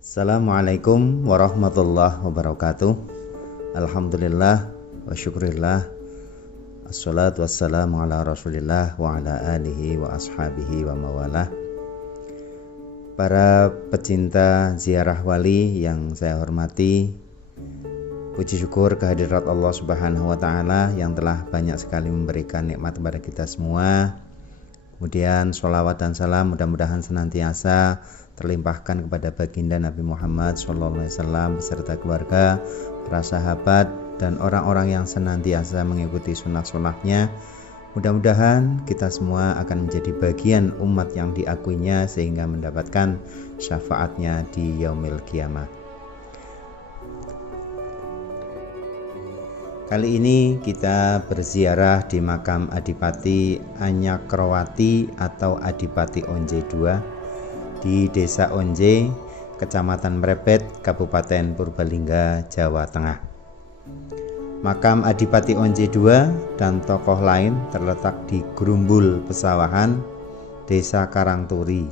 Assalamualaikum warahmatullahi wabarakatuh. Alhamdulillah wa syukurillah. Assalatu wassalamu ala rasulillah wa ala alihi wa ashabihi wa mawalah. Para pecinta ziarah wali yang saya hormati, puji syukur kehadirat Allah Subhanahu wa ta'ala yang telah banyak sekali memberikan nikmat kepada kita semua. Kemudian sholawat dan salam mudah-mudahan senantiasa terlimpahkan kepada baginda Nabi Muhammad SAW beserta keluarga, para sahabat, dan orang-orang yang senantiasa mengikuti sunnah-sunnahnya. Mudah-mudahan kita semua akan menjadi bagian umat yang diakuinya sehingga mendapatkan syafaatnya di yaumil qiyamah. Kali ini kita berziarah di makam Adipati Anyakrowati atau Adipati Onje II di Desa Onje, Kecamatan Mrebet, Kabupaten Purbalingga, Jawa Tengah. Makam Adipati Onje II dan tokoh lain terletak di Grumbul Pesawahan, Desa Karangturi,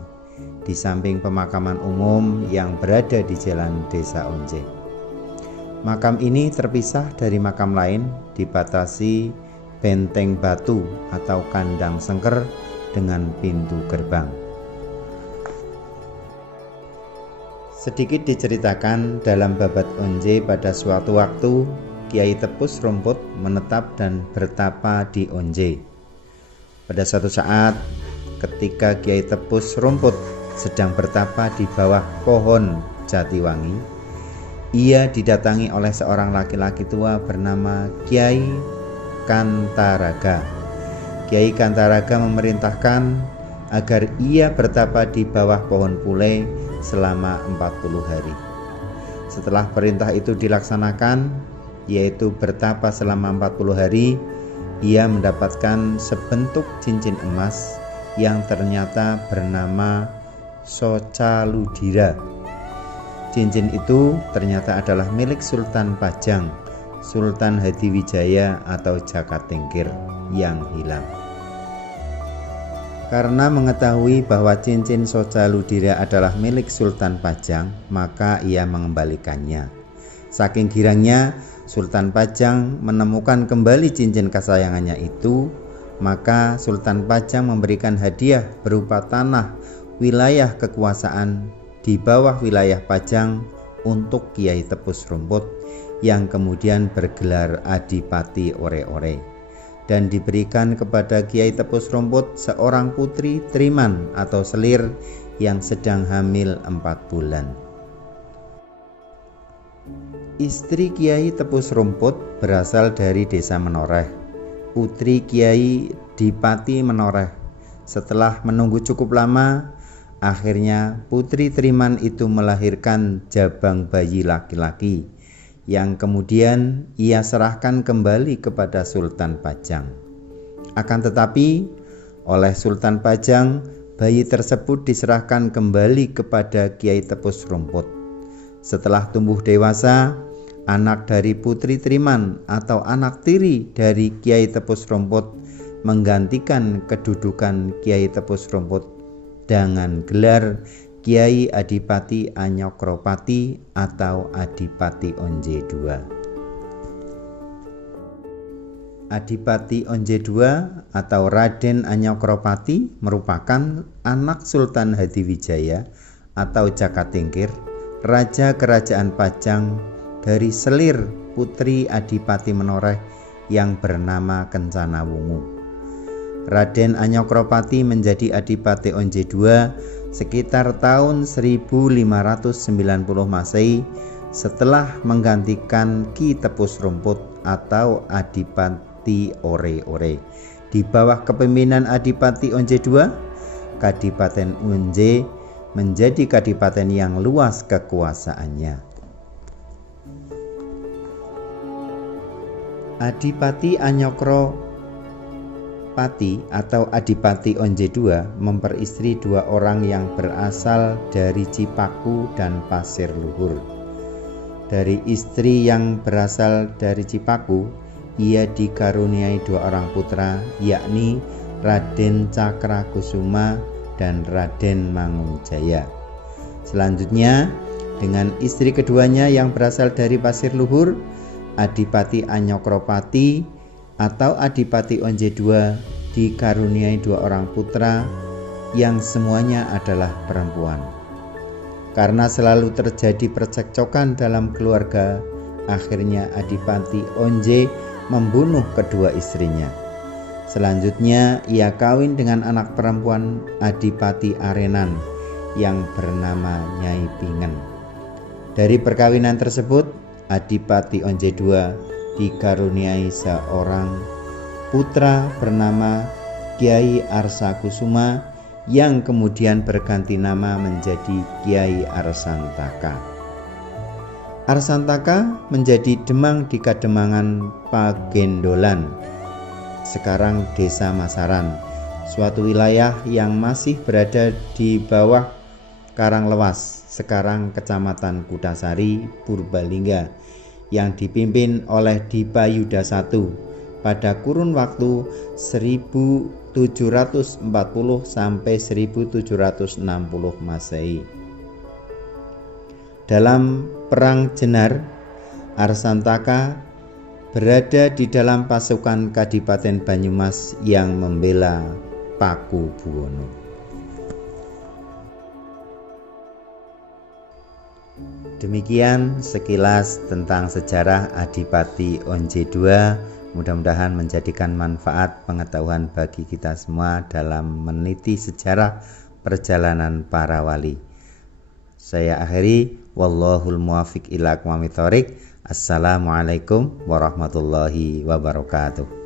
di samping pemakaman umum yang berada di Jalan Desa Onje. Makam ini terpisah dari makam lain, dibatasi benteng batu atau kandang sengker dengan pintu gerbang. Sedikit diceritakan dalam babat Onje, pada suatu waktu Kiai Tepus Rumput menetap dan bertapa di Onje. Pada suatu saat ketika Kiai Tepus Rumput sedang bertapa di bawah pohon Jatiwangi, ia didatangi oleh seorang laki-laki tua bernama Kiai Kantaraga. Kiai Kantaraga memerintahkan agar ia bertapa di bawah pohon pule selama 40 hari. Setelah perintah itu dilaksanakan, yaitu bertapa selama 40 hari, ia mendapatkan sebentuk cincin emas yang ternyata bernama Socaludira. Cincin itu ternyata adalah milik Sultan Pajang, Sultan Hadiwijaya atau Jaka Tingkir yang hilang. Karena mengetahui bahwa cincin Socaludira adalah milik Sultan Pajang, maka ia mengembalikannya. Saking girangnya Sultan Pajang menemukan kembali cincin kesayangannya itu, maka Sultan Pajang memberikan hadiah berupa tanah wilayah kekuasaan di bawah wilayah Pajang untuk Kiai Tepus Rumput yang kemudian bergelar Adipati Ore-Ore, dan diberikan kepada Kiai Tepus Rumput seorang putri Triman atau Selir yang sedang hamil 4 bulan. Istri Kiai Tepus Rumput berasal dari Desa Menoreh, putri Kiai Dipati Menoreh. Setelah menunggu cukup lama, akhirnya putri Triman itu melahirkan jabang bayi laki-laki yang kemudian ia serahkan kembali kepada Sultan Pajang. Akan tetapi oleh Sultan Pajang, bayi tersebut diserahkan kembali kepada Kiai Tepus Rumput. Setelah tumbuh dewasa, anak dari putri Triman atau anak tiri dari Kiai Tepus Rumput menggantikan kedudukan Kiai Tepus Rumput dengan gelar Kiai Adipati Anyokropati atau Adipati Onje II. Adipati Onje II atau Raden Anyokropati merupakan anak Sultan Hadiwijaya atau Jaka Tingkir, Raja Kerajaan Pajang dari Selir putri Adipati Menoreh yang bernama Kencana Wungu. Raden Anyokropati menjadi Adipati Onje II sekitar tahun 1590 Masehi setelah menggantikan Ki Tepus Rumput atau Adipati Ore-Ore. Di bawah kepemimpinan Adipati Onje II, Kadipaten Onje menjadi kadipaten yang luas kekuasaannya. Adipati Anyokropati atau Adipati Onje II memperistri 2 orang yang berasal dari Cipaku dan Pasir Luhur. Dari istri yang berasal dari Cipaku, ia dikaruniai 2 orang putra, yakni Raden Cakrakusuma dan Raden Mangunjaya. Selanjutnya, dengan istri keduanya yang berasal dari Pasir Luhur, Adipati Anyokropati atau Adipati Onje II dikaruniai 2 orang putra yang semuanya adalah perempuan. Karena selalu terjadi percekcokan dalam keluarga, akhirnya Adipati Onje membunuh kedua istrinya. Selanjutnya ia kawin dengan anak perempuan Adipati Arenan yang bernama Nyai Pingen. Dari perkawinan tersebut, Adipati Onje II dikaruniai seorang putra bernama Kiai Arsakusuma yang kemudian berganti nama menjadi Kiai Arsantaka. Arsantaka menjadi demang di Kademangan Pagendolan, sekarang Desa Masaran, suatu wilayah yang masih berada di bawah Karanglewas, sekarang Kecamatan Kutasari, Purbalingga, yang dipimpin oleh Dipayuda I pada kurun waktu 1740 sampai 1760 Masehi. Dalam Perang Jenar, Arsantaka berada di dalam pasukan Kadipaten Banyumas yang membela Pakubuwono. Demikian sekilas tentang sejarah Adipati Onje II. Mudah-mudahan menjadikan manfaat pengetahuan bagi kita semua dalam meneliti sejarah perjalanan para wali. Saya akhiri, wallahul muwaffiq ila aqwamit thoriq. Assalamualaikum warahmatullahi wabarakatuh.